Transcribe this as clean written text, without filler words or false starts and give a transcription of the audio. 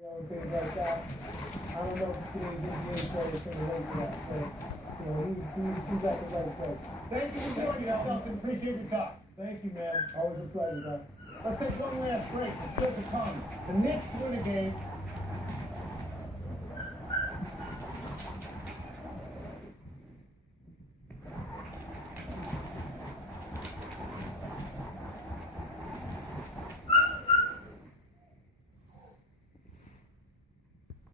Things like that. I don't know if the NBA players can relate to that. So, he's at the right place. Thank you for joining us, Elton. Appreciate your time. Thank you, man. Always a pleasure, man. Let's take one last break. It's still to come. The Knicks win a game.